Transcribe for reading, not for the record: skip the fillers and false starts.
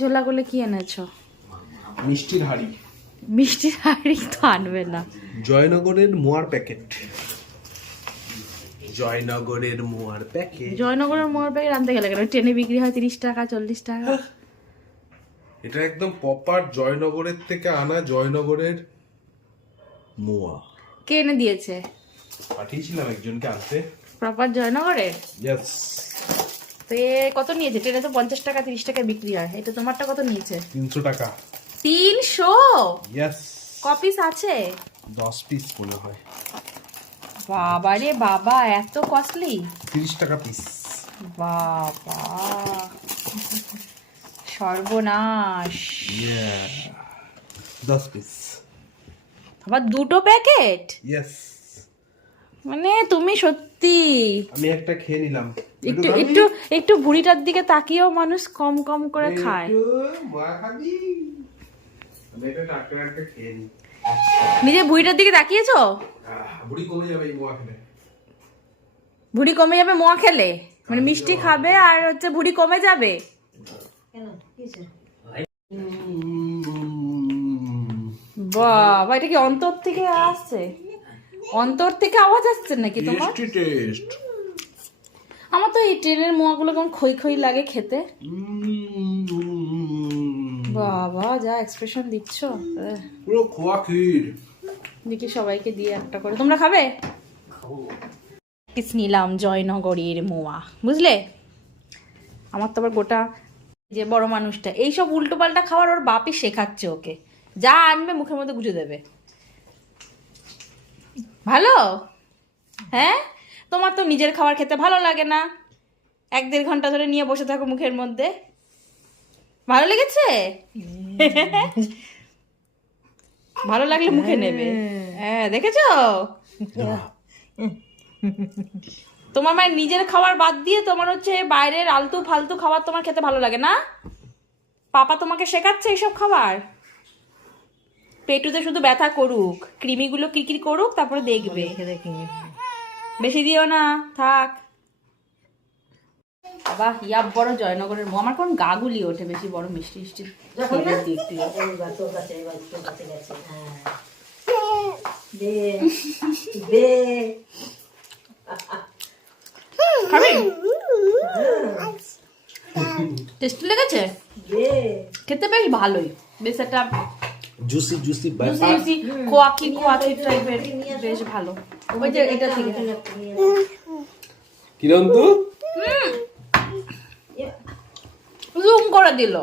ঝোলা করলে কি এনেছো? মিষ্টির হাড়ি। মিষ্টির হাড়ি তো আনবে না। জয়নগরের মোয়ার প্যাকেট। জয়নগরের মোয়ার প্যাকেট। জয়নগরের মোয়ার প্যাকেট আনতে গেলে কেন? ট্রেনে বিক্রি হয় 30 টাকা 40 টাকা। এটা একদম প্রপার জয়নগরের থেকে আনা জয়নগরের মোয়া। কে এনে দিয়েছে? পাঠিয়েছিলাম একজনকে আনতে। প্রপার জয়নগরের? ইয়েস। তো এ কত নিয়েছে? ট্রেনে তো 50 টাকা 30 টাকা বিক্রি হয়, এটা তোমারটা কত নিয়েছে? 300 টাকা। 300? ইয়েস। ক পিস আছে? 10 পিস মনে হয়। বাবা রে বাবা, এত কস্টলি? 30 টাকা পিস। বাবা সর্বনাশ। 10 পিস। আবার দুটো প্যাকেট? ইয়েস। মানে তুমি সত্যি। আমি একটা খেয়ে নিলাম। একটু একটু একটু বুড়িটার দিকে তাকিয়েও মানুষ কম কম করে খায়। মোয়া খাবি? আমি এটা টাটকা টাটকা খেয়ে নি। নিজে বুড়িটার দিকে তাকিয়েছো? বুড়ি কমে যাবে এই মোয়া খেলে। বুড়ি কমে যাবে মোয়া খেলে? মানে মিষ্টি খাবে আর হচ্ছে বুড়ি কমে যাবে? বাবা, এটা কি অন্তর থেকে আসছে? অন্তর থেকে আওয়াজ আসছে নাকি তোমার? টেস্ট। আমার তো এই ট্রেনের মোয়াগুলো কেমন খই খই লাগে খেতে। বাবা যা এক্সপ্রেশন দিচ্ছ, পুরো খোয়া ক্ষীর। দেখি সবাইকে দিয়ে একটা করে। তোমরা খাবে? কিস নিলাম জয়নগরের মোয়া, বুঝলে? আমার তো আবার গোটা যে বড় মানুষটা এইসব উল্টো পাল্টা খাবার ওর বাপই শেখাচ্ছে ওকে। যা আনবে মুখের মধ্যে গুঁজে দেবে। ভালো? হ্যাঁ, তোমার তো নিজের খাবার খেতে ভালো লাগে না, 1-1.5 ঘন্টা ধরে নিয়ে বসে থাকো মুখের মধ্যে। ভালো লেগেছে? ভালো লাগলে মুখে নেবে। হ্যাঁ, দেখেছো? তোমার মায়ের নিজের খাবার বাদ দিয়ে তোমার হচ্ছে বাইরের আলতু ফালতু খাবার তোমার খেতে ভালো লাগে না? পাপা তোমাকে শেখাচ্ছে এইসব খাবার। পেটুতে শুধু ব্যথা করুক, কৃমিগুলো কিরকির করুক, তারপরে দেখবে। বেশি দিও না, থাক। বাহ, ইয়াব বড় জয়নগরের মোয়া। আমার কোন গাগুলি ওঠে বেশি বড় মিষ্টি মিষ্টি খাবি? টেস্টি লেগেছে? খেতে বেশ ভালোই, বেশ একটা জুসি জুসি জুসি কোয়াকি কোয়াকি টাইপের, বেশ ভালো। ওই যে এটা থেকে কিরম তো জুম করে দিল।